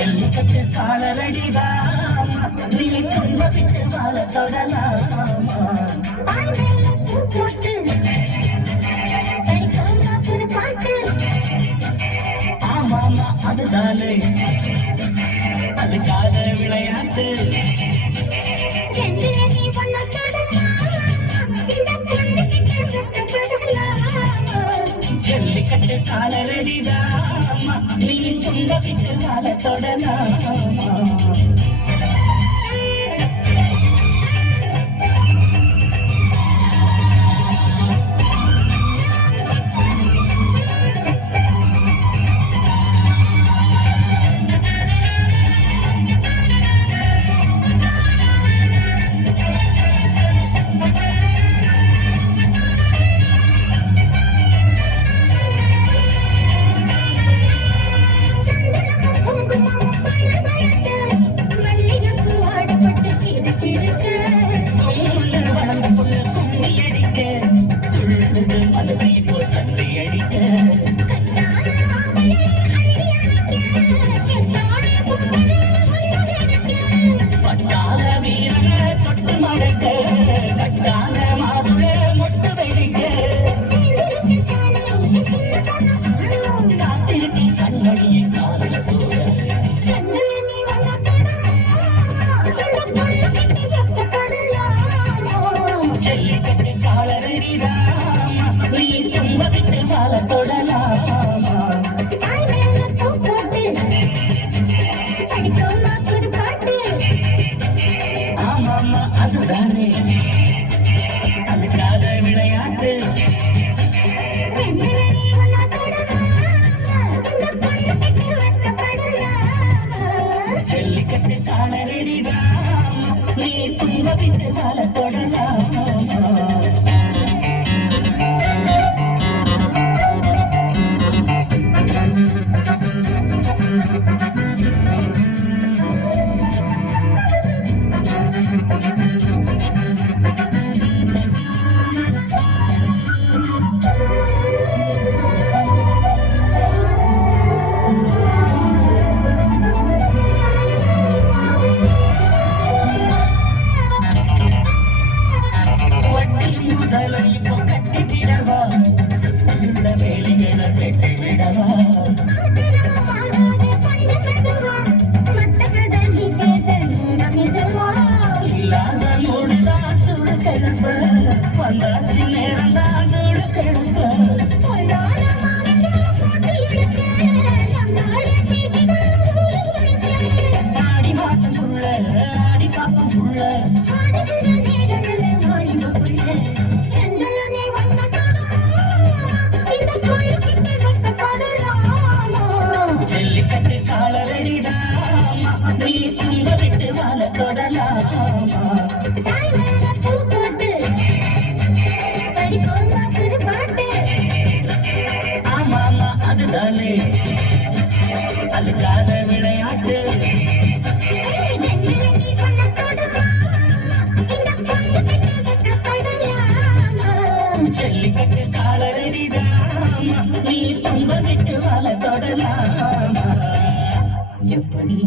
ஜல்லிக்கட்டு காலரடிதான் நீ துன்ப விட்டு வாழ தொடலாமா ஆமாமா அதுதானே அதுக்காக விளையாட்டு ஜல்லிக்கட்டு காலரடிதாமா நீ துன்ப விட்டு வாழ தொடலாமா அதுதானே அதுக்காக விளையாட்டு ஜல்லிக்கட்டு காலரடிதான் நீ துன்ப விட்டு வாழ தொடலாமா வந்தாச்சு நேரம் தான் சூடு கெடுப்ப ஆடி மாசம் புள்ள ஆடி பாப்பம் புள்ள ஜல்லிக்கட்டு காலரடிதாமா நீ துன்ப விட்டு வாழ தொடலாமா அதுதானே அதுக்காக விளையாட்டு ஜல்லிக்கட்டு காலரடிதான் நீ துன்ப விட்டு வாழ தொடலாமா எப்படி